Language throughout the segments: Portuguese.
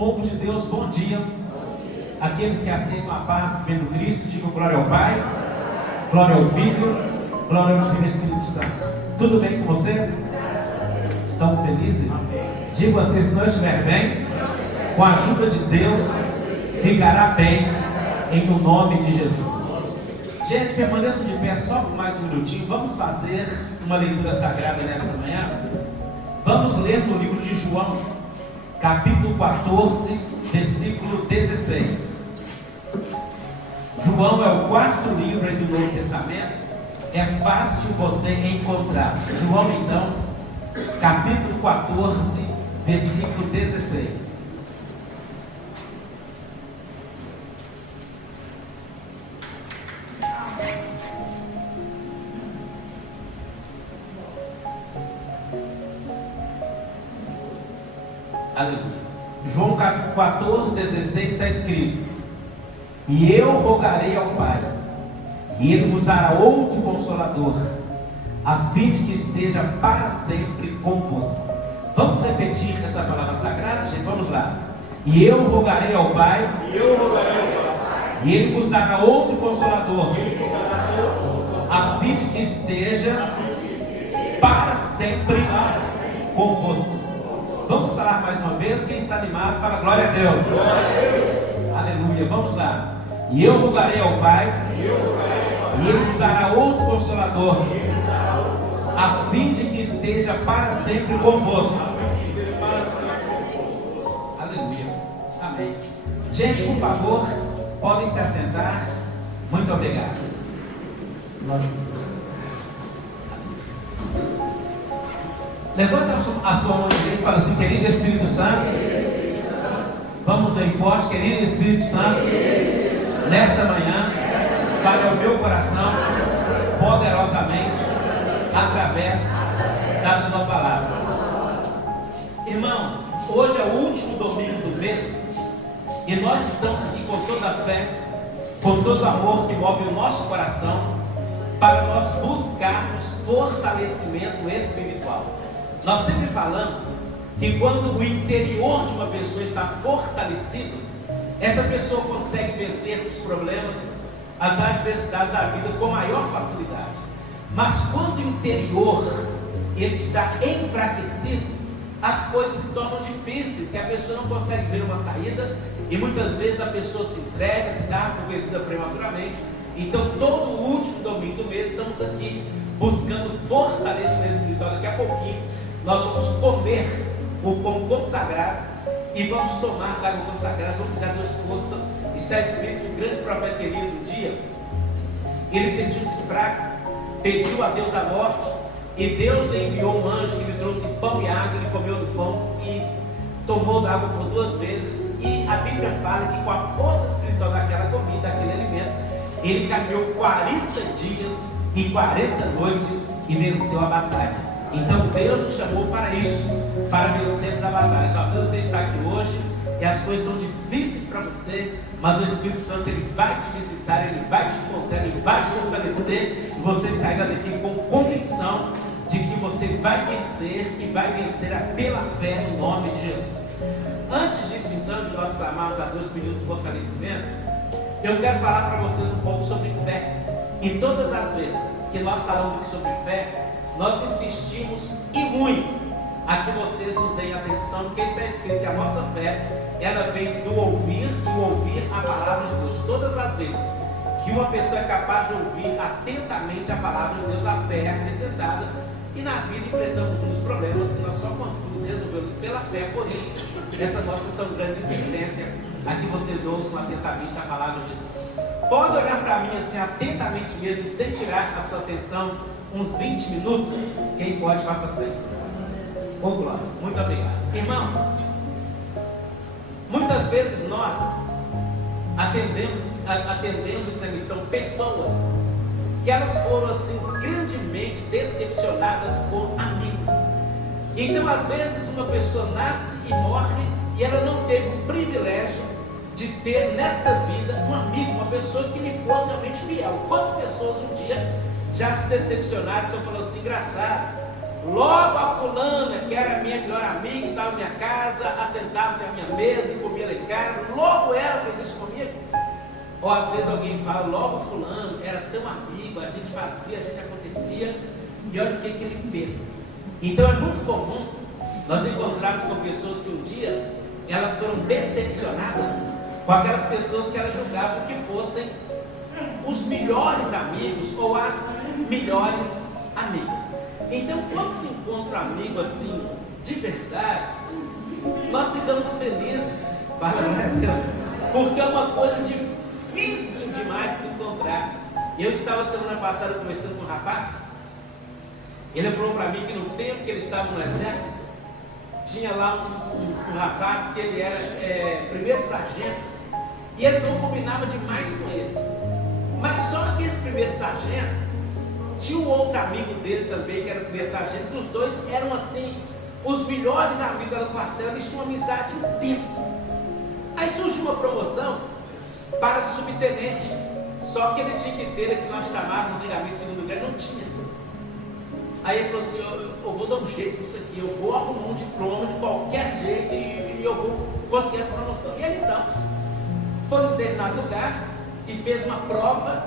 Povo de Deus, bom dia. Aqueles que aceitam a paz que vem do Cristo, digam glória ao Pai, glória ao Filho, glória ao Divino Espírito Santo. Tudo bem com vocês? Estão felizes? Digam assim, se não estiver bem, com a ajuda de Deus, ficará bem, em nome de Jesus. Gente, permaneçam de pé só por mais um minutinho. Vamos fazer uma leitura sagrada nesta manhã. Vamos ler no livro de João, capítulo 14, versículo 16. João é o quarto livro do Novo Testamento. É fácil você encontrar. João, então, capítulo 14, versículo 16. Aleluia. João 14, 16 está escrito: E eu rogarei ao Pai, e Ele vos dará outro Consolador, a fim de que esteja para sempre convosco. Vamos repetir essa palavra sagrada, gente? Vamos lá. E eu rogarei ao Pai, e Ele vos dará outro Consolador, a fim de que esteja para sempre convosco. Vamos falar mais uma vez. Quem está animado, fala glória a Deus. Aleluia, vamos lá. E eu rogarei ao Pai, e Ele vos dará outro Consolador, a fim de que esteja para sempre convosco. Aleluia, amém. Gente, por favor, podem se assentar. Muito obrigado. Glória a Deus. Levanta a sua mão direita e fala assim: querido Espírito Santo, vamos aí forte, querido Espírito Santo, nesta manhã, fale ao meu coração poderosamente através da sua palavra. Irmãos, hoje é o último domingo do mês e nós estamos aqui com toda a fé, com todo o amor que move o nosso coração, para nós buscarmos fortalecimento espiritual. Nós sempre falamos que quando o interior de uma pessoa está fortalecido, essa pessoa consegue vencer os problemas, as adversidades da vida com maior facilidade. Mas quando o interior ele está enfraquecido, as coisas se tornam difíceis, que a pessoa não consegue ver uma saída, e muitas vezes a pessoa se entrega, se dá convencida prematuramente. Então todo o último domingo do mês estamos aqui buscando fortalecimento espiritual. Daqui a pouquinho nós vamos comer o pão consagrado e vamos tomar da água consagrada, vamos dar Deus força. Está escrito que o grande profeta Elias um dia, ele sentiu-se fraco, pediu a Deus a morte, e Deus lhe enviou um anjo que lhe trouxe pão e água. Ele comeu do pão e tomou da água por 2 vezes, e a Bíblia fala que com a força espiritual daquela comida, daquele alimento, ele caminhou 40 dias e 40 noites e venceu a batalha. Então Deus nos chamou para isso, para vencermos a batalha. Talvez você está aqui hoje e as coisas estão difíceis para você, mas o Espírito Santo ele vai te visitar, ele vai te encontrar, ele vai te fortalecer, e você sairá daqui com convicção de que você vai vencer, e vai vencer pela fé no nome de Jesus. Antes disso, então, de nós clamarmos a Deus pedindo fortalecimento, eu quero falar para vocês um pouco sobre fé. E todas as vezes que nós falamos aqui sobre fé, nós insistimos e muito a que vocês nos deem atenção, porque está escrito que a nossa fé, ela vem do ouvir, e o ouvir a palavra de Deus. Todas as vezes que uma pessoa é capaz de ouvir atentamente a palavra de Deus, a fé é acrescentada, e na vida enfrentamos uns problemas que nós só conseguimos resolvê-los pela fé. Por isso, essa nossa tão grande insistência a que vocês ouçam atentamente a palavra de Deus. Pode olhar para mim assim atentamente mesmo, sem tirar a sua atenção, uns 20 minutos. Quem pode, faça assim. Oh, glória. Muito obrigado. Irmãos, muitas vezes nós atendemos na missão pessoas que elas foram assim grandemente decepcionadas com amigos. Então às vezes uma pessoa nasce e morre e ela não teve o privilégio de ter nesta vida um amigo, uma pessoa que lhe fosse realmente fiel. Quantas pessoas um dia já se decepcionaram, então falou assim: engraçado, logo a fulana, que era minha melhor amiga, estava na minha casa, assentava-se à minha mesa e comia Ou às vezes alguém fala, logo fulano era tão amigo, a gente fazia, a gente acontecia, e olha o que ele fez. Então é muito comum nós encontrarmos com pessoas que um dia elas foram decepcionadas com aquelas pessoas que elas julgavam que fossem os melhores amigos ou as melhores amigas. Então quando se encontra um amigo assim, de verdade, nós ficamos felizes, fala glória a Deus, porque é uma coisa difícil demais de se encontrar. Eu estava semana passada conversando com um rapaz, ele falou para mim que no tempo que ele estava no exército, tinha lá um rapaz que ele era primeiro sargento, e ele não combinava demais com ele. Mas só que esse primeiro sargento tinha um outro amigo dele também, que era o primeiro sargento, os dois eram assim, os melhores amigos do quartel, eles tinham uma amizade intensa. Aí surgiu uma promoção para subtenente, só que ele tinha que ter o que nós chamávamos antigamente de segundo grau, não tinha. Aí ele falou assim, eu vou dar um jeito nisso aqui, eu vou arrumar um diploma de qualquer jeito e eu vou conseguir essa promoção. E ele então foi num determinado lugar e fez uma prova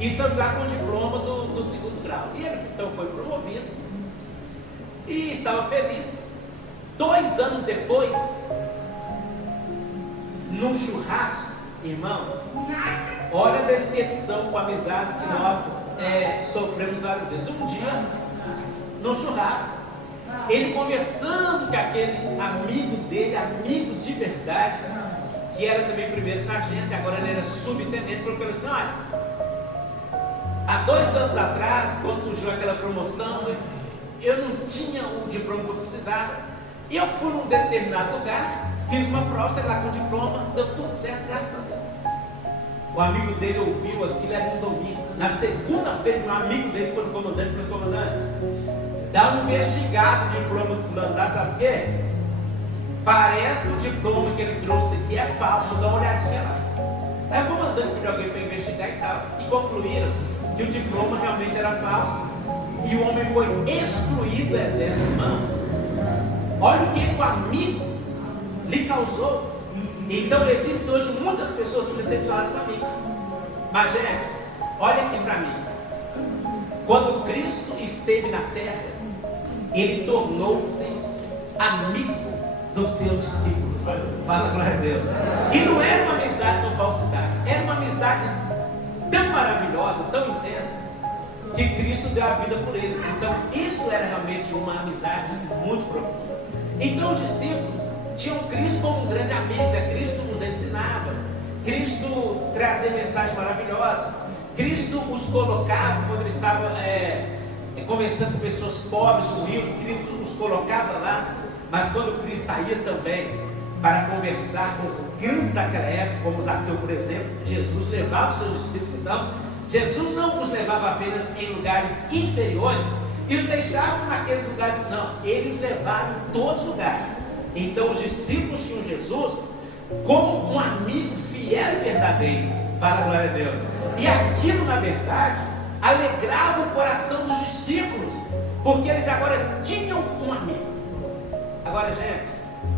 e saiu lá com o diploma do segundo grau. E ele então foi promovido e estava feliz. 2 anos depois, num churrasco, irmãos, olha a decepção com amizades que nós sofremos várias vezes. Um dia, no churrasco, ele conversando com aquele amigo dele, amigo de verdade, que era também primeiro sargento, agora ele era subtenente, falou para ele assim, olha, há 2 anos atrás, quando surgiu aquela promoção, eu não tinha o diploma que eu precisava, e eu fui num determinado lugar, fiz uma prova, sei lá, com o diploma, deu tudo certo, graças a Deus. O amigo dele ouviu aquilo, era um domingo. Na segunda-feira, um amigo dele foi no comandante, falou, comandante, dá um investigado o diploma do fulano, tá? Sabe o quê? Parece que o diploma que ele trouxe aqui é falso, dá uma olhadinha lá. Aí o comandante pediu alguém para investigar e tal, e concluíram que o diploma realmente era falso, e o homem foi excluído do exército. Irmãos, olha o que o amigo lhe causou. Então existem hoje muitas pessoas que decepcionadas com amigos. Mas gente, olha aqui para mim. Quando Cristo esteve na terra, ele tornou-se amigo dos seus discípulos. Fala glória a Deus. E não era uma amizade com falsidade, era uma amizade tão maravilhosa, tão intensa, que Cristo deu a vida por eles. Então isso era realmente uma amizade muito profunda. Então os discípulos tinham Cristo como um grande amigo, né? Cristo nos ensinava, Cristo trazia mensagens maravilhosas, Cristo os colocava quando ele estava conversando com pessoas pobres, humildes, Cristo os colocava lá. Mas quando Cristo saía também para conversar com os grandes daquela época, como Zaqueu, por exemplo, Jesus levava os seus discípulos. Então, Jesus não os levava apenas em lugares inferiores e os deixava naqueles lugares, não, ele os levava em todos os lugares. Então, os discípulos tinham Jesus como um amigo fiel e verdadeiro. Fala glória a Deus. E aquilo, na verdade, alegrava o coração dos discípulos, porque eles agora tinham um amigo. Agora, gente,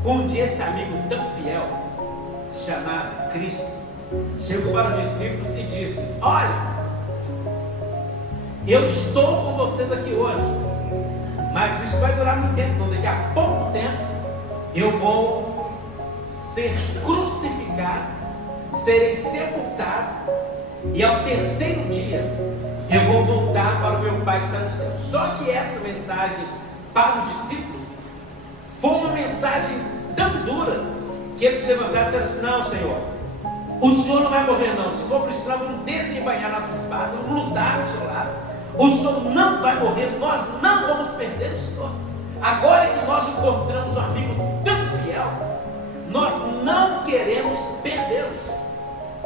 um dia esse amigo tão fiel, chamado Cristo, chegou para os discípulos e disse, olha, eu estou com vocês aqui hoje, mas isso vai durar muito tempo, então daqui a pouco tempo eu vou ser crucificado, serei sepultado, e ao 3º dia eu vou voltar para o meu Pai que está no céu. Só que esta mensagem para os discípulos foi uma mensagem tão dura que eles se levantaram e disseram assim, não, Senhor, o Senhor não vai morrer não, se for preciso nós vamos desembainhar nossa espada, vamos lutar do seu lado, o Senhor não vai morrer, nós não vamos perder o Senhor. Agora que nós encontramos um amigo tão fiel, nós não queremos perdê-lo.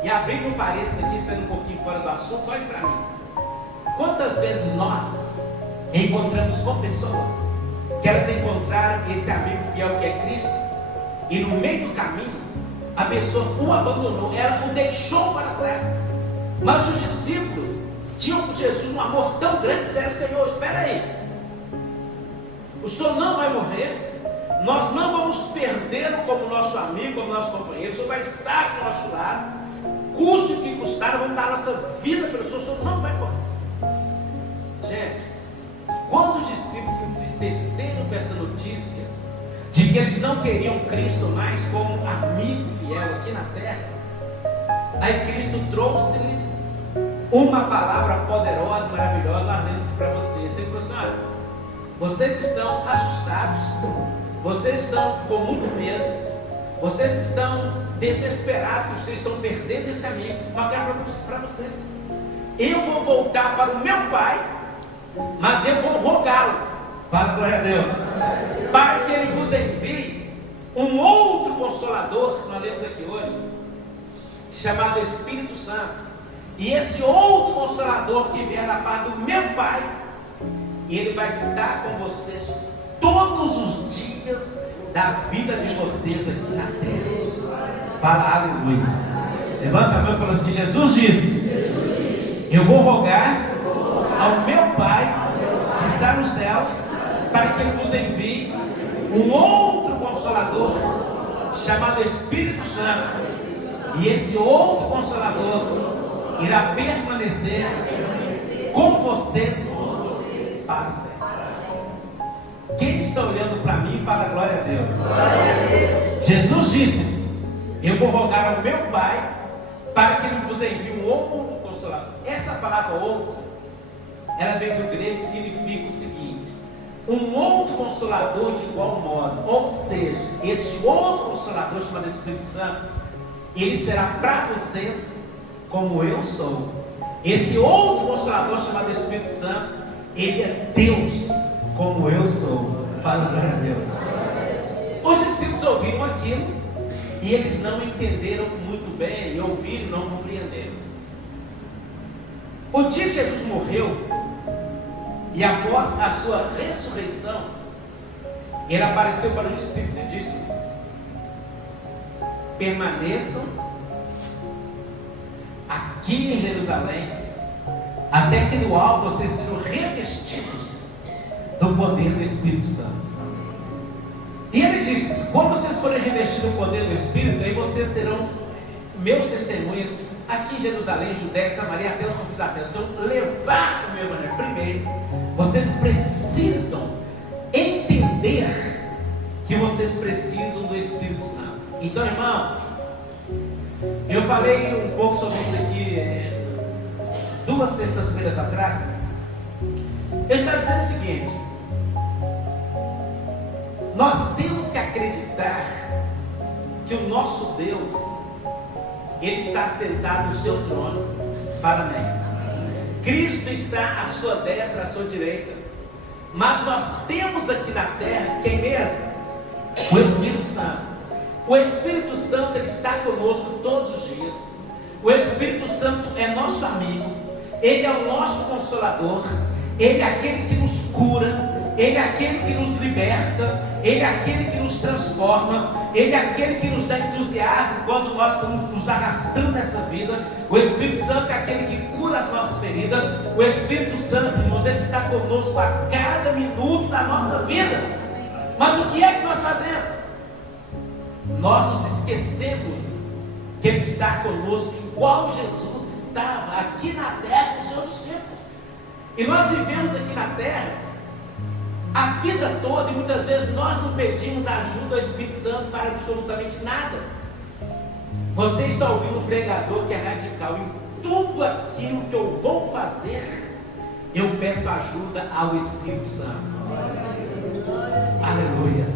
E abrindo um parênteses aqui, saindo um pouquinho fora do assunto, olhe para mim, quantas vezes nós encontramos com pessoas que elas encontraram esse amigo fiel que é Cristo, e no meio do caminho a pessoa o abandonou, ela o deixou para trás. Mas os discípulos tinham com Jesus um amor tão grande, disseram, Senhor, espera aí, o Senhor não vai morrer, nós não vamos perdê-lo como nosso amigo, como nosso companheiro, o Senhor vai estar do nosso lado. custe o que custar, vamos dar a nossa vida pelo Senhor, o Senhor não vai morrer. Gente, quando os discípulos se entristeceram com essa notícia de que eles não queriam Cristo mais como amigo fiel aqui na terra, aí Cristo trouxe-lhes uma palavra poderosa, maravilhosa. Nós lemos aqui para vocês. Ele falou assim: olha, vocês estão assustados, vocês estão com muito medo, vocês estão desesperados, vocês estão perdendo esse amigo, mas eu quero falar para vocês: eu vou voltar para o meu Pai, mas eu vou rogá-lo, fala glória a Deus, para que Ele vos envie um outro Consolador, que nós lemos aqui hoje, chamado Espírito Santo. E esse outro Consolador que vier da parte do meu Pai, Ele vai estar com vocês todos os dias da vida de vocês aqui na terra. Fala aleluia. Levanta a mão e fala assim: Jesus disse: eu vou rogar ao meu Pai que está nos céus, para que Ele vos envie um outro Consolador chamado Espírito Santo. E esse outro Consolador irá permanecer com vocês para sempre. Quem está olhando para mim, fala glória a Deus. Jesus disse-lhes: eu vou rogar ao meu Pai para que Ele vos envie um outro Consolador. Essa palavra outro, ela vem do grego e significa o seguinte: um outro Consolador de igual modo. Ou seja, esse outro Consolador chamado Espírito Santo, ele será para vocês como eu sou. Esse outro Consolador chamado Espírito Santo, ele é Deus como eu sou. Fala glória a Deus. Os discípulos ouviram aquilo e eles não entenderam muito bem, e ouviram e não compreenderam. O dia que Jesus morreu, e após a sua ressurreição, Ele apareceu para os discípulos e disse-lhes: permaneçam aqui em Jerusalém, até que no alto vocês sejam revestidos do poder do Espírito Santo. E Ele disse: quando vocês forem revestidos do poder do Espírito, aí vocês serão meus testemunhas aqui em Jerusalém, Judéia, Samaria, até os confins da terra. Se eu levar o meu evangelho, primeiro, vocês precisam entender que vocês precisam do Espírito Santo. Então, irmãos, eu falei um pouco sobre isso aqui 2 sextas-feiras atrás. Eu estava dizendo o seguinte: nós temos que acreditar que o nosso Deus, Ele está sentado no seu trono. Fala amém. Cristo está à sua destra, à sua direita. Mas nós temos aqui na terra quem mesmo? O Espírito Santo. O Espírito Santo, ele está conosco todos os dias. O Espírito Santo é nosso amigo. Ele é o nosso consolador. Ele é aquele que nos cura. Ele é aquele que nos liberta. Ele é aquele que nos transforma. Ele é aquele que nos dá entusiasmo quando nós estamos nos arrastando nessa vida. O Espírito Santo é aquele que cura as nossas feridas. O Espírito Santo, irmãos, ele está conosco a cada minuto da nossa vida. Mas o que é que nós fazemos? Nós nos esquecemos que Ele está conosco igual Jesus estava aqui na terra com os seus discípulos. E nós vivemos aqui na terra a vida toda, e muitas vezes nós não pedimos ajuda ao Espírito Santo para absolutamente nada. Você está ouvindo um pregador que é radical: em tudo aquilo que eu vou fazer, eu peço ajuda ao Espírito Santo. Aleluia.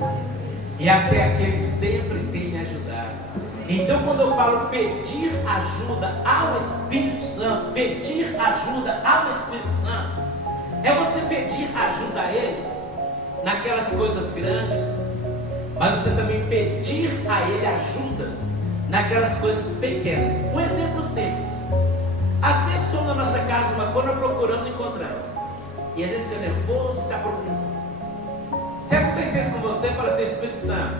E até aqui Ele sempre tem me ajudado. Então, quando eu falo pedir ajuda ao Espírito Santo, pedir ajuda ao Espírito Santo, é você pedir ajuda a Ele naquelas coisas grandes, mas você também pedir a Ele ajuda naquelas coisas pequenas. Um exemplo simples: às vezes somos na nossa casa uma coisa, procurando e encontramos, e a gente fica nervoso e está procurando. Se acontecesse com você, fala assim: Espírito Santo,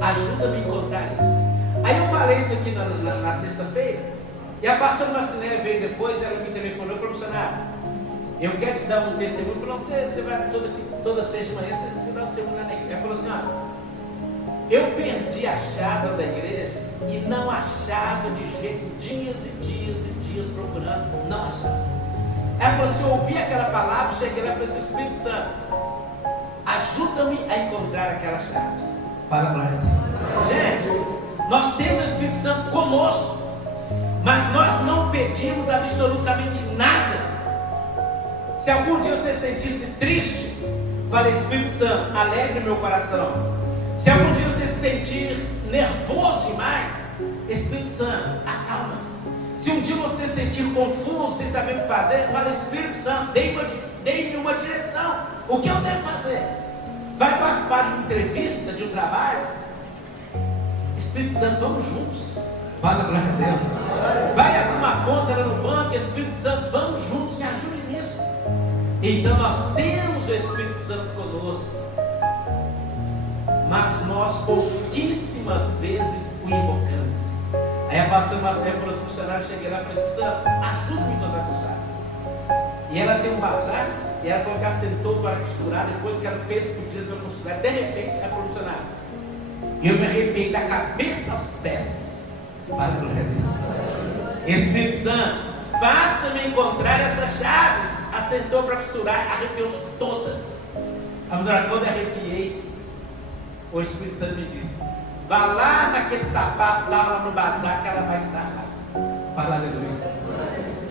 ajuda-me a encontrar isso. Aí eu falei isso aqui na sexta-feira, e a pastora Marcinelli veio depois, ela me telefonou e falou: missionário, eu quero te dar um testemunho. Eu falei: você vai toda sexta de manhã, você vai testemunhar na igreja. Ela falou assim: eu perdi a chave da igreja E não achava de jeito, dias e dias e dias procurando, não achava. Ela falou assim, eu ouvi aquela palavra, cheguei lá e falei assim, Espírito Santo, ajuda-me a encontrar aquelas chaves. Fala, glória a Deus. Gente, nós temos o Espírito Santo conosco, mas nós não pedimos absolutamente nada. Se algum dia você sentisse triste, fala, Espírito Santo, alegre meu coração. Se algum dia você se sentir nervoso demais, Espírito Santo, acalma. Se um dia você se sentir confuso, sem saber o que fazer, fala, Espírito Santo, dê-me uma direção. O que eu devo fazer? Vai participar de uma entrevista, de um trabalho? Espírito Santo, vamos juntos. Fala, glória a Deus. Vai abrir uma conta lá no banco, Espírito Santo, vamos juntos, me ajude nisso. Então nós temos o Espírito Santo conosco, mas nós pouquíssimas vezes o invocamos. Aí a pastora Marcela falou assim, missionário, cheguei lá e falei, Espírito Santo, ajuda-me a encontrar essa chave. E ela tem um bazar, e ela falou que assentou para costurar, depois que ela fez o pedido para costurar, de repente ela falou, missionário, eu me arrepiei da cabeça aos pés. Fala, glória a Deus. Espírito Santo, faça-me encontrar essas chaves. Assentou para costurar, arrepiou-se toda. Quando eu arrepiei, o Espírito Santo me disse, vá lá naquele sapato, lá no bazar, que ela vai estar lá. Fala, aleluia.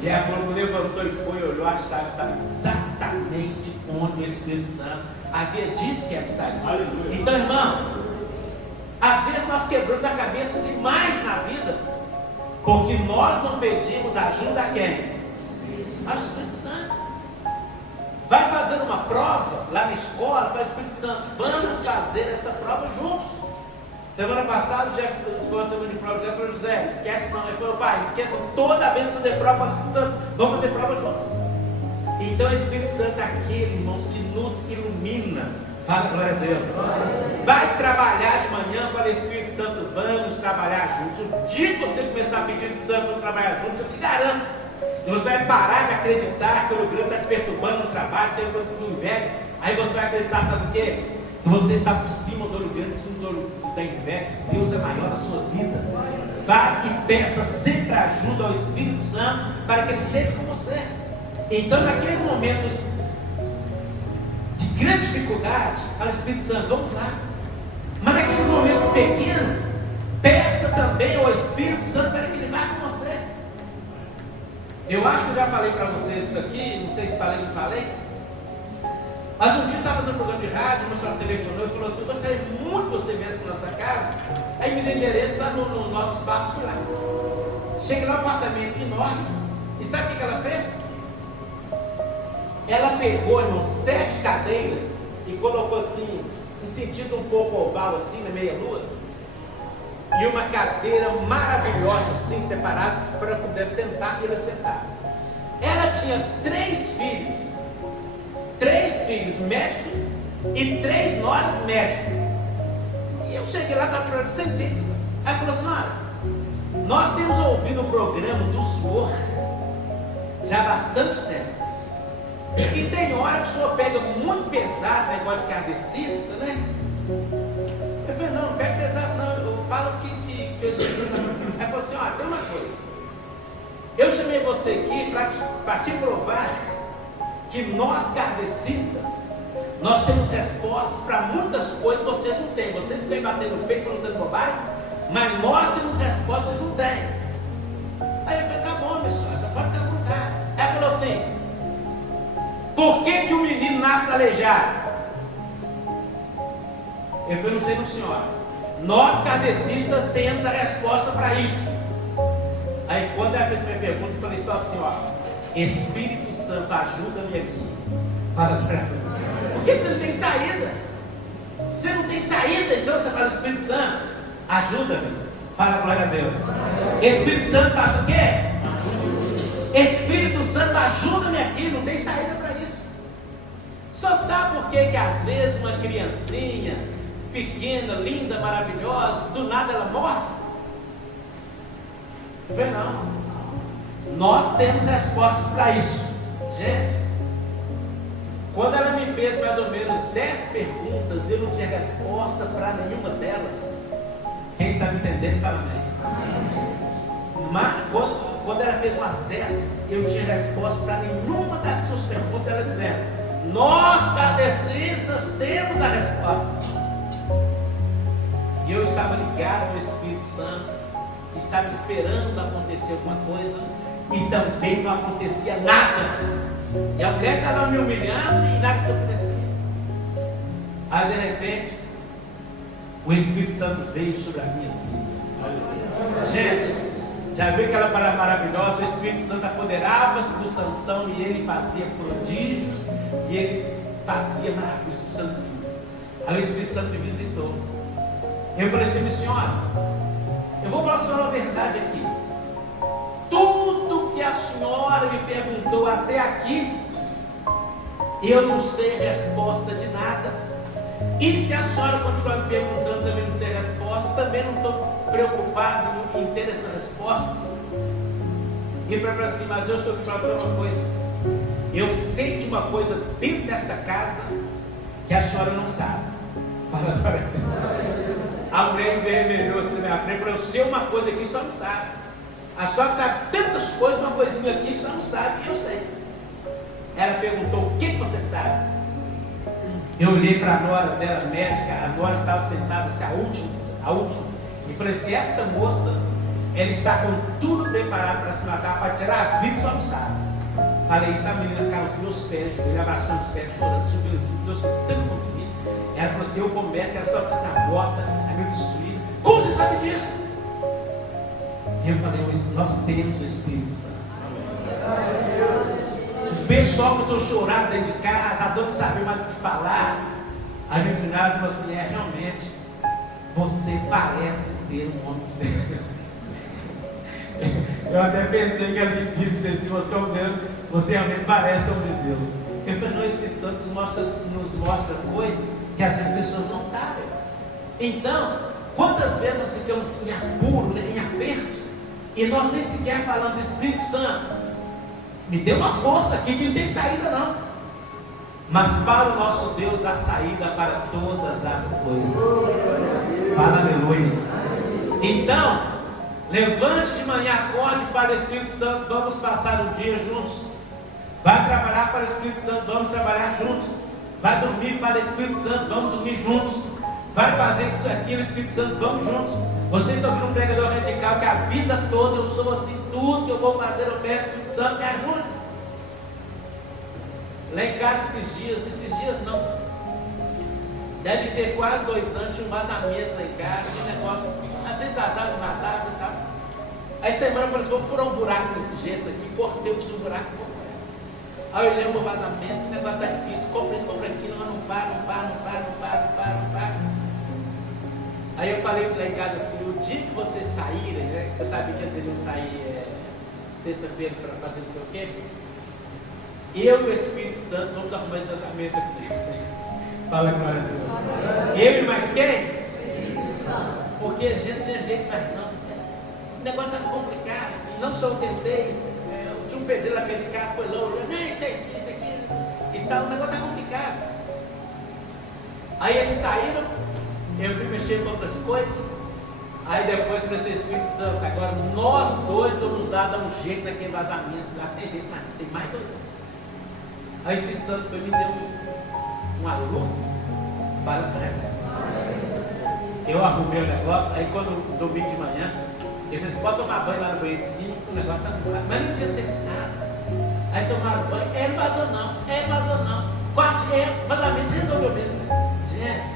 E a flor levantou e foi, olhou, a chave estava exatamente onde o Espírito Santo havia dito que ela estaria. Aleluia. Então, irmãos, às vezes nós quebramos a cabeça demais na vida, porque nós não pedimos ajuda a quem? Ao Espírito Santo. Vai fazer uma prova lá na escola, fala, Espírito Santo, vamos fazer essa prova juntos. Semana passada, foi uma semana de prova, já falou, José, esquece não. Ele falou, pai, esquece não. Toda vez que você der prova, fala, Espírito Santo, vamos fazer prova juntos. Então o Espírito Santo é aquele, irmãos, que nos ilumina. Fala, glória a Deus. Vai trabalhar de manhã, fala, Espírito Santo, vamos trabalhar juntos. O dia que você começar a pedir, Espírito Santo, vamos trabalhar juntos, eu te garanto. E você vai parar de acreditar que o grande está te perturbando no trabalho, tem coisa do inveja. Aí você vai acreditar, sabe o quê? Que você está por cima do olho grande, por cima do olho da inveja. Deus é maior na sua vida. Vá e peça sempre ajuda ao Espírito Santo para que Ele esteja com você. Então, naqueles momentos de grande dificuldade, fala, Espírito Santo, vamos lá. Mas naqueles momentos pequenos, peça também ao Espírito Santo para que Ele vá com você. Eu acho que eu já falei para vocês isso aqui, não sei se falei ou não falei. Mas um dia eu estava fazendo um programa de rádio, meu senhor telefonou e falou assim, eu gostaria muito que você viesse na nossa casa. Aí me deu endereço lá no nosso espaço, fui lá. Cheguei lá, um apartamento enorme. E sabe o que ela fez? Ela pegou, irmão, 7 cadeiras e colocou assim, em sentido um pouco oval, assim, na meia-lua. E uma cadeira maravilhosa, assim, separada, para eu poder sentar e eles sentados. Ela tinha 3 filhos. 3 filhos médicos e 3 noras médicas. E eu cheguei lá, estava falando, sentei. Aí falou, senhora, nós temos ouvido o programa do senhor já há bastante tempo. E tem hora que o senhor pega muito pesado, negócio de kardecista, né? Eu falei, não pega pesado não, eu falo que eu esqueci. Aí falou assim, olha, tem uma coisa. Eu chamei você aqui para te provar que nós kardecistas, nós temos respostas para muitas coisas que vocês não têm. Vocês vêm batendo no peito falando bobagem, mas nós temos respostas que vocês não têm. Aí eu falei, tá bom, minha senhora, você pode ficar à vontade. Aí ela falou assim, por que o menino nasce aleijado? Eu falei, não sei não, senhora. Nós kardecistas temos a resposta para isso. Aí quando ela fez a minha pergunta, eu falei só assim, ó, Espírito Santo, ajuda-me aqui. Fala para mim. Porque você não tem saída. Você não tem saída, então você fala, Espírito Santo, ajuda-me. Fala, glória a Deus. Espírito Santo, faça o quê? Espírito Santo, ajuda-me aqui. Não tem saída para isso. Só sabe por que às vezes uma criancinha pequena, linda, maravilhosa, do nada ela morre? Não vê não. Nós temos respostas para isso. Gente, quando ela me fez mais ou menos 10 perguntas, eu não tinha resposta para nenhuma delas. Quem está me entendendo, fala amém. Mas quando ela fez umas 10, eu não tinha resposta para nenhuma das suas perguntas. Ela dizendo: nós kardecistas temos a resposta. E eu estava ligado ao Espírito Santo, estava esperando acontecer alguma coisa, e também não acontecia nada. E a mulher estava me humilhando e nada acontecia. Aí de repente, o Espírito Santo veio sobre a minha vida. Gente, já viu aquela palavra maravilhosa? O Espírito Santo apoderava-se do Sansão e ele fazia prodígios e ele fazia maravilhas. O Santo vinha. Aí o Espírito Santo me visitou. Eu falei assim: minha senhora, eu vou falar só a verdade aqui. Tudo que a senhora me perguntou até aqui, eu não sei resposta de nada. E se a senhora continuar me perguntando, também não sei resposta, também não estou preocupado em ter essas respostas. E ele falou assim: mas eu estou aqui para falar uma coisa. Eu sei de uma coisa dentro desta casa que a senhora não sabe. Fala para mim. A mulher vermelhou assim na minha frente e falou: eu sei uma coisa aqui que a senhora não sabe. A senhora sabe tantas coisas, uma coisinha aqui que a senhora não sabe, e eu sei. Ela perguntou: o que você sabe? Eu olhei para a nora dela, médica. A nora estava sentada assim, a última, e falei assim: esta moça, ela está com tudo preparado para se matar, para tirar a vida, só não sabe. Falei isso, a menina caiu aos meus pés, ele abraçou os pés, chorando, subiu assim, Deus foi tanto comigo. Ela falou assim: eu como médica, ela está aqui na bota, a minha destruída. Como você sabe disso? E eu falei: nós temos o Espírito Santo. O pessoal começou a chorar dentro de casa, a dor não sabia mais o que falar. Aí no final ela falou assim: realmente, você parece ser um homem de Deus. Eu até pensei que ela me disse assim: você realmente parece um homem de Deus. Eu falei: não, o Espírito Santo nos mostra coisas que às vezes as pessoas não sabem. Então, quantas vezes nós ficamos em apuro, né, em apertos, e nós nem sequer falamos: Espírito Santo, me dê uma força aqui que não tem saída não. Mas para o nosso Deus há saída para todas as coisas. Fala aleluia. Então, levante de manhã, acorde para o Espírito Santo, vamos passar o dia juntos. Vai trabalhar para o Espírito Santo, vamos trabalhar juntos. Vai dormir para o Espírito Santo, vamos dormir juntos. Vai fazer isso aqui no Espírito Santo, vamos juntos. Vocês estão ouvindo um pregador radical que a vida toda eu sou assim, tudo que eu vou fazer eu peço, Espírito Santo, me ajude. Lá em casa esses dias não, deve ter quase 2 anos, tinha um vazamento lá em casa, tinha um negócio, às vezes vazava e tal. Aí semana eu falei assim: vou furar um buraco nesse gesso aqui, cortei, fiz um buraco. Aí eu olhei o meu vazamento, o negócio está difícil, compra isso, compra aquilo, não para. Aí eu falei lá em casa assim: o dia que vocês saírem, né, que eu sabia que eles iriam sair sexta-feira para fazer não sei o quê, eu e o Espírito Santo vamos arrumar esse vazamento aqui. Fala glória a Deus. Eu e mais quem? Porque a gente não tinha jeito mais não. O negócio estava complicado. Não só eu tentei, eu tinha um pedreiro lá perto de casa, foi louco, não, isso aqui e tal, o negócio está complicado. Aí eles saíram, eu fui mexer com outras coisas. Aí depois comecei: Espírito Santo, agora nós dois vamos dar um jeito naquele vazamento. Lá tem jeito, mas tem mais 2 anos. Aí o Espírito Santo me deu uma luz para eu arrumei o negócio. Aí quando domingo de manhã, ele falou assim: pode tomar banho lá no banheiro de cima, o negócio está no mas não tinha testado. Aí tomaram banho, não vazou não. Vazamento resolveu mesmo. Gente,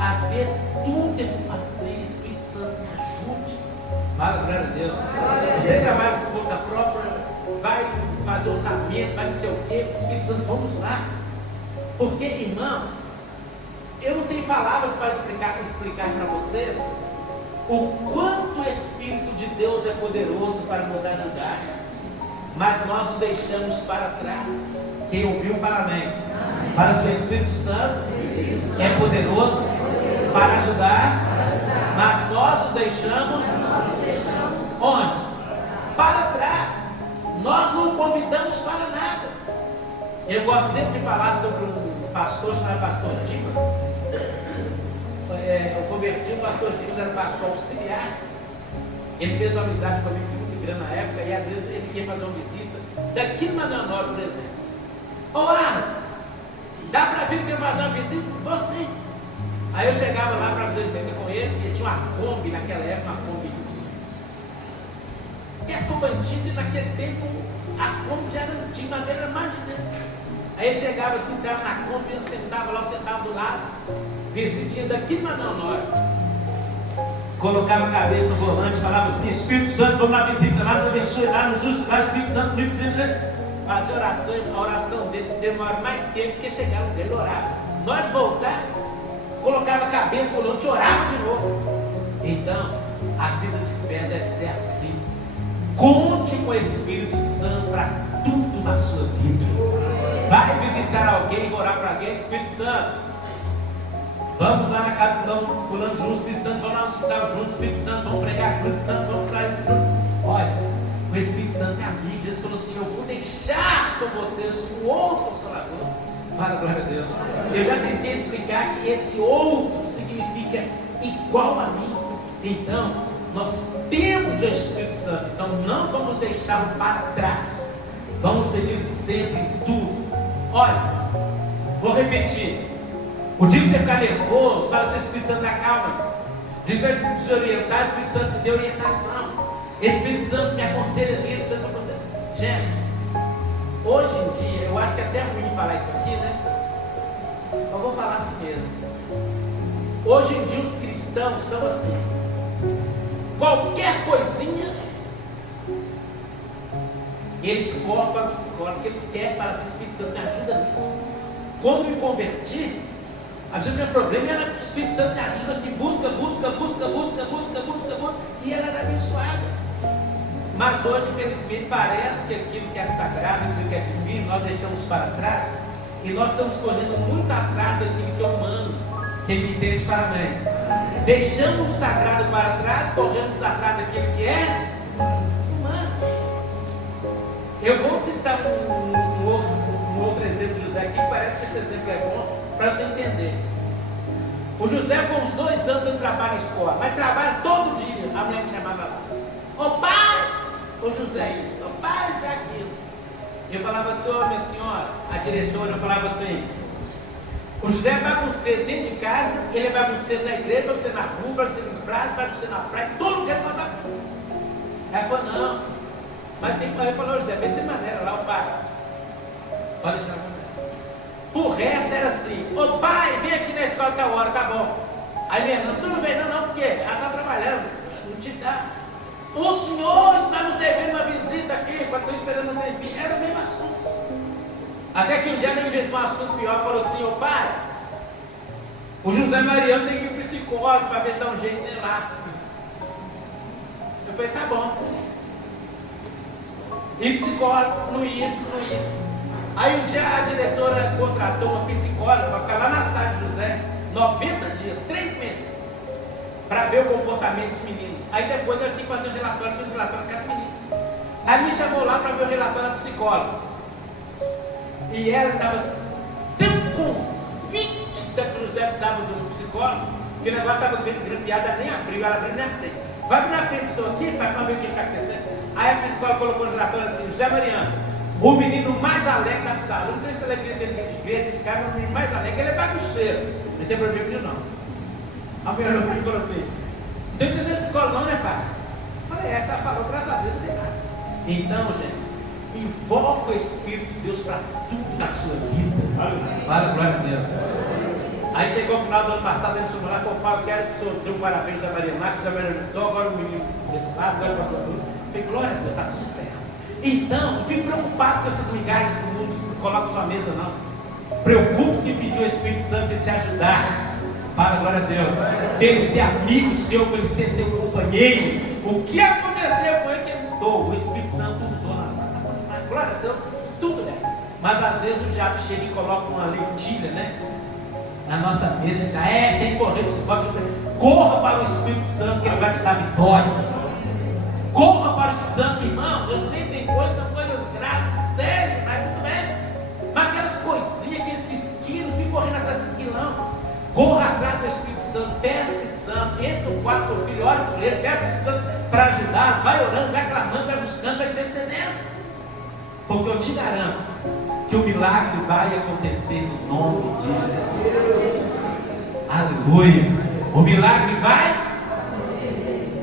às vezes tudo que eu vou fazer, o Espírito Santo me ajude. Fala, glória a Deus. Você trabalha por conta própria, vai fazer orçamento, vai não sei o quê, o Espírito Santo, vamos lá. Porque, irmãos, eu não tenho palavras para explicar para vocês o quanto o Espírito de Deus é poderoso para nos ajudar, mas nós o deixamos para trás. Quem ouviu, fala amém. Para o seu Espírito Santo é poderoso para ajudar, mas nós o deixamos onde? Para trás. Nós não o convidamos para nada. Eu gosto sempre de falar sobre um pastor chamado Pastor Dimas. Eu converti, o Pastor Dimas era pastor auxiliar. Ele fez uma amizade comigo muito grande na época, e às vezes ele ia fazer uma visita daqui no Manuel Honório, por exemplo. Olá, dá para vir para fazer uma visita? Você. Aí eu chegava lá para fazer visita com ele, e ele tinha uma Kombi naquela época, uma Kombi. Que as Kombi antigas, naquele tempo, a Kombi já era de madeira mais de dentro. Aí eu chegava assim, estava na Kombi, eu sentava lá, eu sentava do lado, visitinha daqui no Manuel Honório. Colocava a cabeça no volante, falava assim: Espírito Santo, vamos na visita lá, nos abençoe lá, nos usa lá, Espírito Santo, fazia oração, a oração dele demora mais tempo que chegar no dele, orava. Nós voltar, colocava a cabeça no volante, orava de novo. Então, a vida de fé deve ser assim. Conte com o Espírito Santo para tudo na sua vida. Vai visitar alguém, vai orar para alguém, Espírito Santo. Vamos lá na casa do fulano junto, Espírito Santo, vamos lá no hospital junto, Espírito Santo, vamos pregar junto, Espírito Santo, vamos fazer isso junto. Olha, o Espírito Santo é amigo. Jesus falou assim: eu vou deixar com vocês um outro Consolador. Fala, glória a Deus. Eu já tentei explicar que esse outro significa igual a mim. Então, nós temos o Espírito Santo, então não vamos deixá-lo para trás. Vamos pedir sempre tudo. Olha, vou repetir. O dia que você ficar nervoso, fala assim: Espírito Santo, acalma. Desorientar, o Espírito Santo me deu orientação. Espírito Santo me aconselha nisso, Espírito Santo me aconselha. Gente, hoje em dia, eu acho que é até ruim falar isso aqui, né? Eu vou falar assim mesmo. Hoje em dia os cristãos são assim. Qualquer coisinha, eles cortam para a psicóloga, porque eles querem falar assim: Espírito Santo, me ajuda nisso. Quando me converti, às vezes o meu problema era que o Espírito Santo me ajuda aqui, busca, e ela era abençoada. Mas hoje, infelizmente, parece que aquilo que é sagrado, aquilo que é divino, nós deixamos para trás, e nós estamos correndo muito atrás daquilo que é humano. Quem me entende, fala amém. Deixamos o sagrado para trás, corremos atrás daquilo que é humano. Eu vou citar um outro exemplo de José aqui, parece que esse exemplo é bom para você entender. O José, com uns 2 anos, não trabalha na escola, mas trabalha todo dia. A mulher me chamava lá: ô pai, ô José, isso, ô pai, isso é aquilo. Eu falava assim: ô minha senhora, a diretora, eu falava assim: o José é bagunceiro dentro de casa, ele é bagunceiro na igreja, bagunceiro na rua, bagunceiro no prazo, bagunceiro na praia, todo lugar faz bagunça. Ela falou: não, mas tem que. Aí eu falei: José, vê se maneira lá, o pai. Pode deixar a mulher. O resto era assim: ô pai, vem aqui na escola tal hora, tá bom. Aí minha irmã: o senhor não veio não, porque ela está trabalhando, não te dá. O senhor está nos devendo uma visita aqui, estou esperando um tempinho. Era o mesmo assunto. Até que um dia ele inventou um assunto pior, falou assim: ô pai, o José Mariano tem que ir para o psicólogo para ver se dá um jeito nele lá. Eu falei: tá bom. E psicólogo, não ia. Aí um dia a diretora contratou uma psicóloga para ficar lá na sala de José 90 dias, 3 meses, para ver o comportamento dos meninos. Aí depois eu tinha que fazer um relatório, fiz um relatório de cada menino. Aí me chamou lá para ver o relatório da psicóloga. E ela estava tão convicta que o José precisava de um psicólogo, que o negócio estava grampeado, nem abriu, ela abriu na frente. Vai abrir na frente disso aqui para ver o que está acontecendo. Aí a psicóloga colocou no relatório assim: José Mariano, o menino mais alegre da sala. Eu não sei se ele é dentro de igreja, de casa, mas o menino mais alegre, ele é bagunceiro. Não tem problema nenhum, não. A mulher olhou e falou assim: não tem entendendo de escola, não, né, pai? Eu falei: essa falou, graças a Deus, não tem nada. Então, gente, invoca o Espírito de Deus para tudo na sua vida. Para glória a Deus. Aí chegou o final do ano passado, ele chegou lá e falou: pai, eu quero que o senhor dê um parabéns a Maria Marcos, a Maria Marcos, agora o menino desse lado, agora o pastor Bruno. Eu falei: glória a Deus, está tudo certo. Então, não fique preocupado com essas migalhas do mundo, não coloque sua mesa, não. Preocupe-se em pedir o Espírito Santo para te ajudar. Fala, glória a Deus. Para ele ser amigo seu, para ele ser seu companheiro. O que aconteceu com ele que ele mudou? O Espírito Santo mudou na vida. Glória a Deus, tudo bem. Mas às vezes o diabo chega e coloca uma lentilha, né? Na nossa mesa, a gente tem que correr, você pode corra para o Espírito Santo, que ele vai te dar vitória. Corra para o Espírito Santo, irmão. Eu sei que tem coisas, são coisas graves, sérias, mas tudo bem. Mas aquelas coisinhas, aqueles esquilos, não fica correndo atrás desse esquilão. Corra atrás do Espírito Santo. Santo, peça o Espírito Santo, entra no quarto do seu filho, ora por ele, peça o Espírito Santo para ajudar, vai orando, vai clamando, vai buscando, vai intercedendo. Porque eu te garanto que o milagre vai acontecer no nome de Jesus. Aleluia! O milagre vai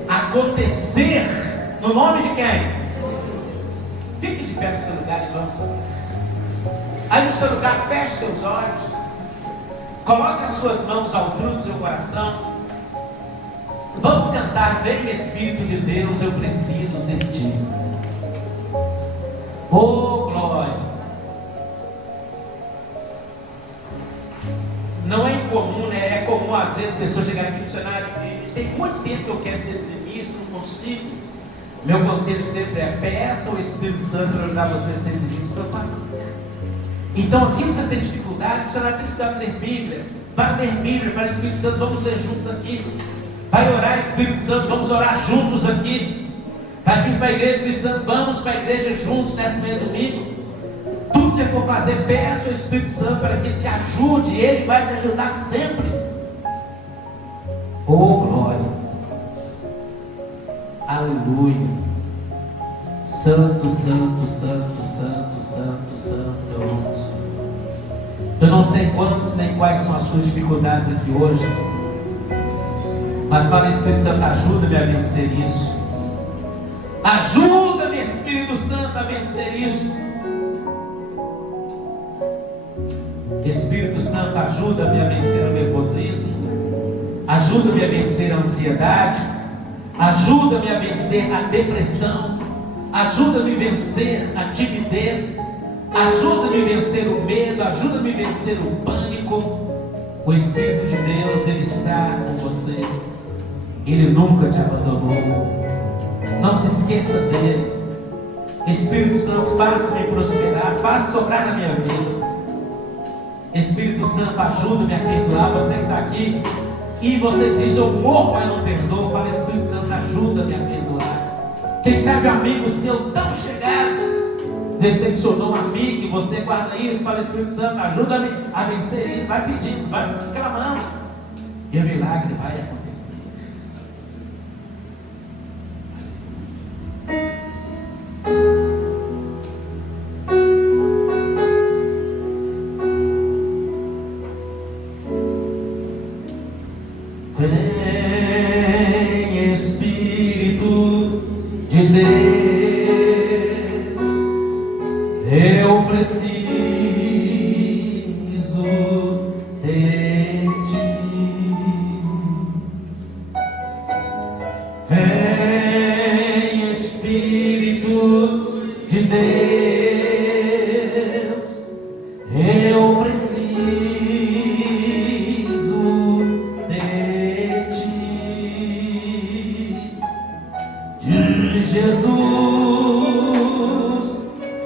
acontecer no nome de quem? Fique de pé no seu lugar e vamos orar. Aí no seu lugar, feche seus olhos, coloque as suas mãos ao altura do seu coração. Vamos cantar: vem Espírito de Deus, eu preciso de ti. Oh glória! Não é incomum, né? É comum às vezes pessoas chegarem aqui no cenário e tem muito tempo que eu quero ser dizimista, não consigo. Meu conselho sempre é: peça ao Espírito Santo para ajudar você a ser dizimista, para eu passar certo. Então aqui você tem dificuldade, você vai ter dificuldade de ler Bíblia, vai ler Bíblia, fala: Espírito Santo, vamos ler juntos aqui. Vai orar, Espírito Santo, vamos orar juntos aqui. Vai vir para a igreja, Espírito Santo, vamos para a igreja juntos nessa manhã domingo. Tudo que você for fazer, peça ao Espírito Santo para que ele te ajude, ele vai te ajudar sempre. Oh glória! Aleluia! Santo, santo, santo, santo, santo, santo é o nome do Senhor. Eu não sei quantos nem quais são as suas dificuldades aqui hoje, mas fala: Espírito Santo, ajuda-me a vencer isso. Ajuda-me, Espírito Santo, a vencer isso. Espírito Santo, ajuda-me a vencer o nervosismo, ajuda-me a vencer a ansiedade, ajuda-me a vencer a depressão, ajuda-me a vencer a timidez, ajuda-me a vencer o medo, ajuda-me a vencer o pânico. O Espírito de Deus, ele está com você, ele nunca te abandonou. Não se esqueça dele. Espírito Santo, faça-me prosperar, faça sobrar na minha vida. Espírito Santo, ajuda-me a perdoar. Você que está aqui e você diz: eu morro, mas não perdoo. Fala: Espírito Santo, ajuda-me a perdoar. Quem sabe amigo seu tão chegado decepcionou um amigo e você guarda isso. Fala: Espírito Santo, ajuda-me a vencer isso. Vai pedindo, vai clamando, e o milagre vai acontecer. Vem Espírito de Deus, eu preciso de ti. Vem Espírito de Deus, eu preciso de Jesus.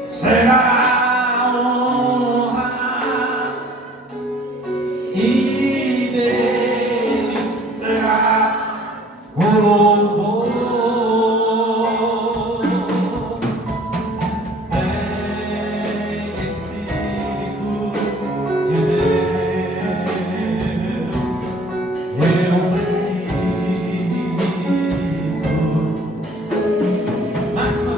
Será honra e dele será o louvor. Vem Espírito de Deus, eu preciso. Mais uma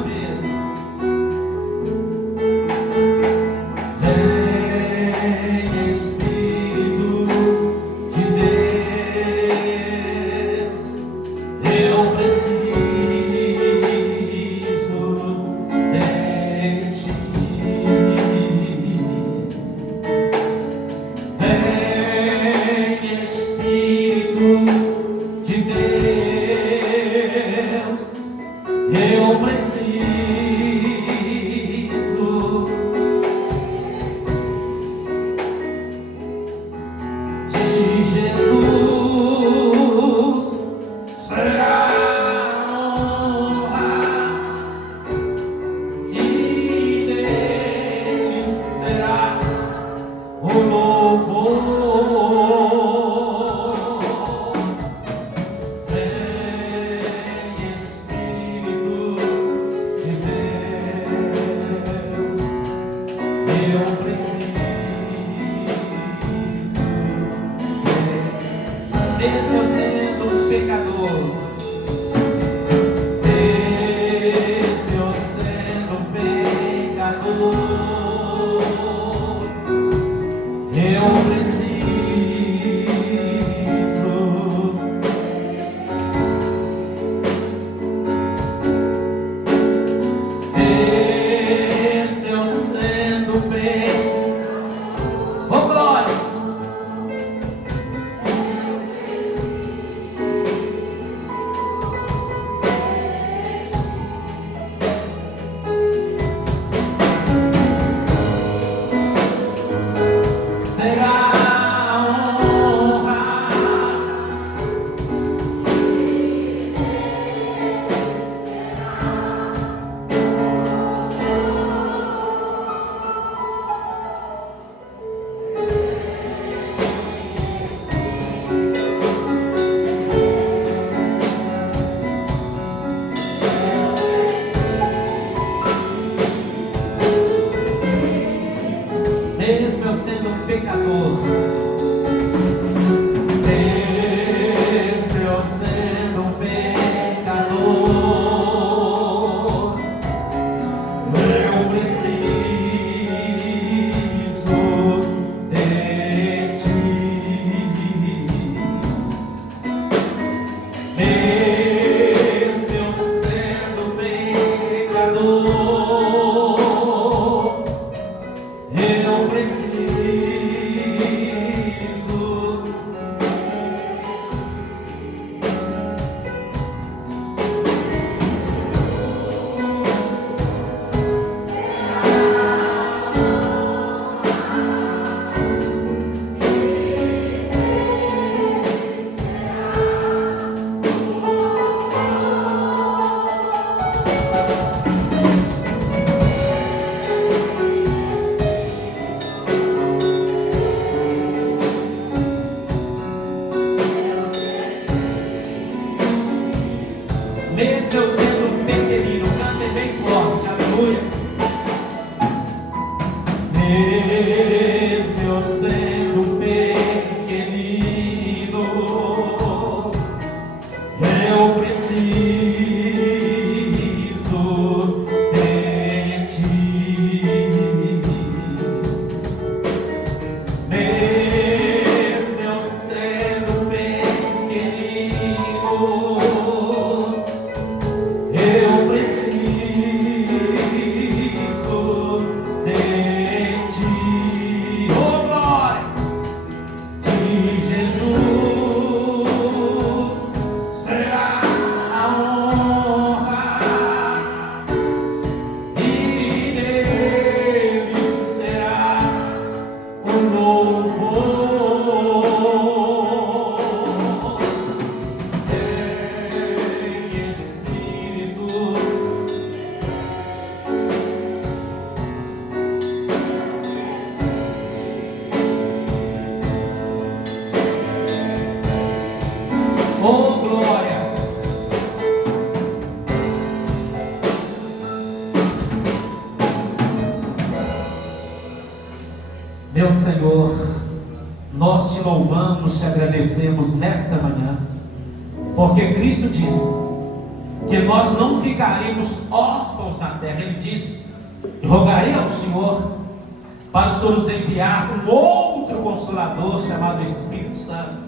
cantor. Mesmo eu sendo um pecador, eu preciso de ti. Mesmo eu sendo pecador, eu preciso. Mesmo eu sendo pequenino, cante bem forte, aleluia. Mesmo eu sendo pequenino, eu preciso de ti. Mesmo eu sendo pequenino, eu preciso de ti. Oh, glória de Jesus será a honra e dele será o louvor. Espírito, oh glória. Meu Senhor, nós te louvamos, te agradecemos nesta manhã, porque Cristo disse que nós não ficaremos órfãos na terra. Ele disse: rogarei ao Senhor para o Senhor nos enviar um outro Consolador chamado Espírito Santo,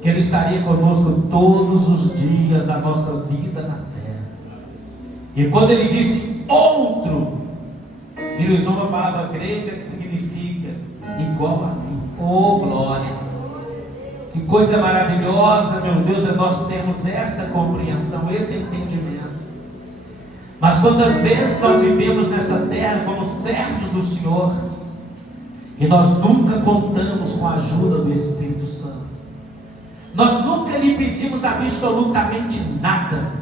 que Ele estaria conosco todos os dias da nossa vida na terra. E quando Ele disse outro, Ele usou uma palavra grega que significa igual a mim. Oh glória! Que coisa maravilhosa, meu Deus, é nós termos esta compreensão, esse entendimento. Mas quantas vezes nós vivemos nessa terra como servos do Senhor e nós nunca contamos com a ajuda do Espírito Santo. Nós nunca lhe pedimos absolutamente nada.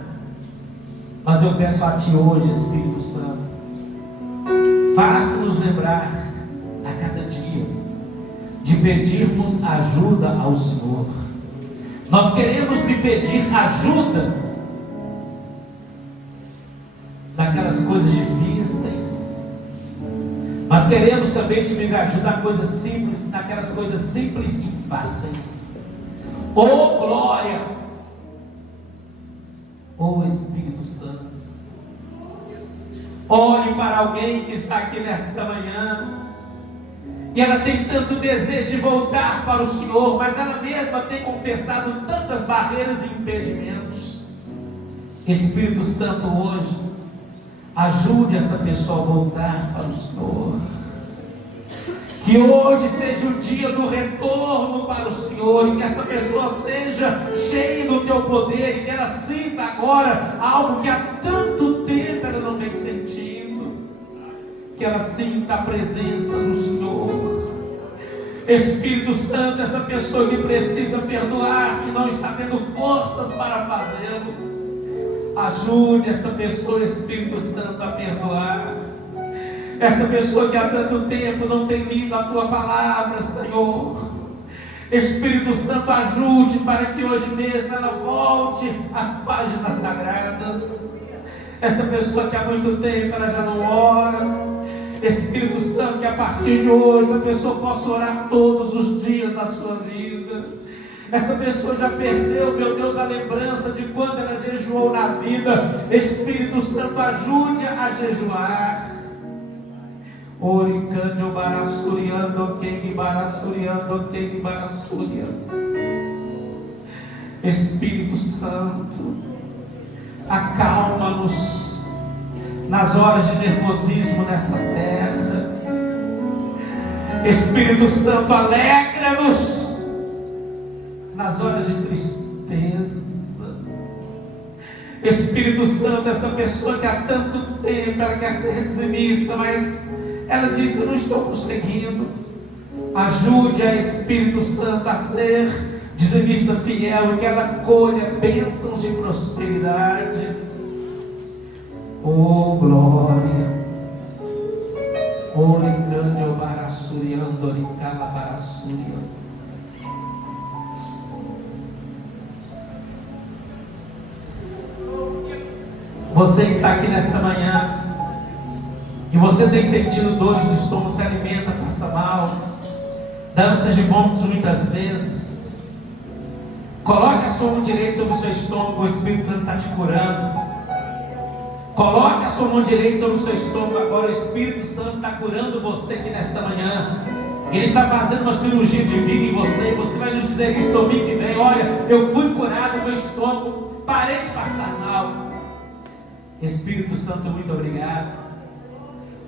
Mas eu peço a Ti hoje, Espírito Santo, faça-nos lembrar a cada dia de pedirmos ajuda ao Senhor. Nós queremos lhe pedir ajuda naquelas coisas difíceis, mas queremos também te pedir ajuda a coisas simples, naquelas coisas simples e fáceis. Oh glória! Oh Espírito Santo, olhe para alguém que está aqui nesta manhã e ela tem tanto desejo de voltar para o Senhor, mas ela mesma tem confessado tantas barreiras e impedimentos. Espírito Santo, hoje ajude esta pessoa a voltar para o Senhor. Que hoje seja o dia do retorno para o Senhor, e que esta pessoa seja cheia do Teu poder, e que ela sinta agora algo que há tanto tempo ela não vem sentindo. Que ela sinta a presença do Senhor. Espírito Santo, essa pessoa que precisa perdoar e não está tendo forças para fazê-lo, ajude esta pessoa, Espírito Santo, a perdoar. Esta pessoa que há tanto tempo não tem lido a Tua palavra, Senhor. Espírito Santo, ajude para que hoje mesmo ela volte às páginas sagradas. Esta pessoa que há muito tempo ela já não ora. Espírito Santo, que a partir de hoje a pessoa possa orar todos os dias da sua vida. Essa pessoa já perdeu, meu Deus, a lembrança de quando ela jejuou na vida. Espírito Santo, ajude a jejuar. Oricândio barassuriando, quem barassuriando, quem barassurias. Espírito Santo, acalma-nos nas horas de nervosismo nessa terra. Espírito Santo, alegra-nos nas horas de tristeza. Espírito Santo, essa pessoa que há tanto tempo ela quer ser dizimista, mas ela diz: eu não estou conseguindo. Ajude a Espírito Santo a ser dizimista fiel, e que ela colha bênçãos de prosperidade. Oh glória. Oricândio barassuriando, oricala barassurias. Você está aqui nesta manhã e você tem sentido dores no estômago, se alimenta, passa mal, danças de vômitos muitas vezes. Coloque a sua mão direita sobre o seu estômago, o Espírito Santo está te curando. Coloque a sua mão direita sobre o seu estômago agora, o Espírito Santo está curando você aqui nesta manhã. Ele está fazendo uma cirurgia divina em você, e você vai nos dizer isso domingo que vem: olha, eu fui curado do meu estômago, parei de passar mal. Espírito Santo, muito obrigado.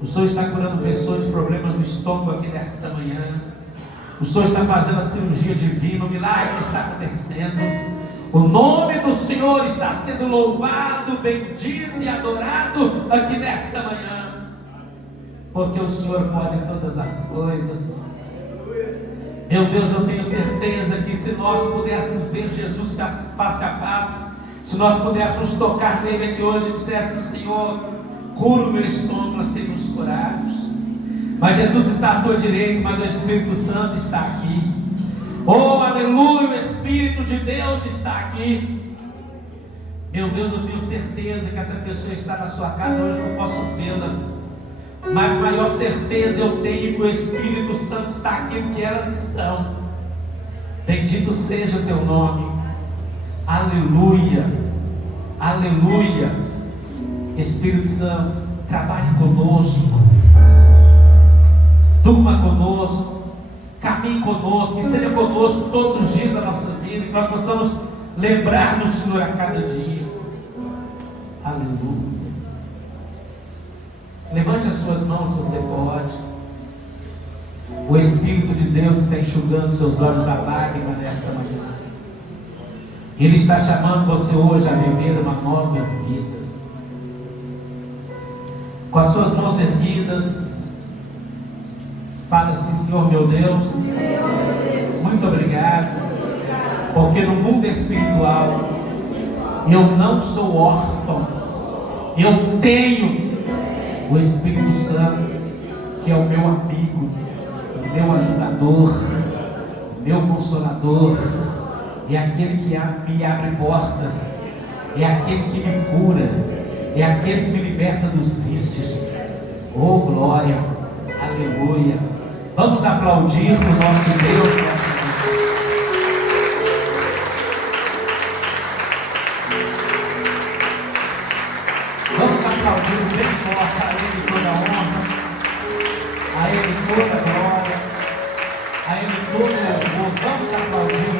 O Senhor está curando pessoas de problemas do estômago aqui nesta manhã. O Senhor está fazendo a cirurgia divina, o milagre está acontecendo. O nome do Senhor está sendo louvado, bendito e adorado aqui nesta manhã, porque o Senhor pode todas as coisas. Meu Deus, eu tenho certeza que se nós pudéssemos ver Jesus face a face, se nós pudéssemos tocar nele aqui hoje e disséssemos: Senhor, cura o meu estômago, nós seríamos curados. Mas Jesus está à tua direita, mas o Espírito Santo está aqui. Oh, aleluia, o Espírito de Deus está aqui. Meu Deus, eu tenho certeza que essa pessoa está na sua casa hoje, eu posso vê-la, mas maior certeza eu tenho que o Espírito Santo está aqui do que elas estão. Bendito seja o teu nome. Aleluia, aleluia. Espírito Santo, trabalhe conosco, durma conosco, caminhe conosco, e seja conosco todos os dias da nossa vida, que nós possamos lembrar do Senhor a cada dia. Aleluia. Levante as suas mãos se você pode. O Espírito de Deus está enxugando seus olhos a lágrima nesta manhã. Ele está chamando você hoje a viver uma nova vida. Com as suas mãos erguidas, fala assim: Senhor meu Deus, muito obrigado, porque no mundo espiritual eu não sou órfão, eu tenho o Espírito Santo, que é o meu amigo, o meu ajudador, o meu consolador, é aquele que me abre portas, é aquele que me cura, é aquele que me liberta dos vícios. Oh glória, aleluia. Vamos aplaudir o nosso Deus. Vamos aplaudir bem forte a Ele toda a honra, a Ele toda a glória, a Ele todo o louvor. Vamos aplaudir.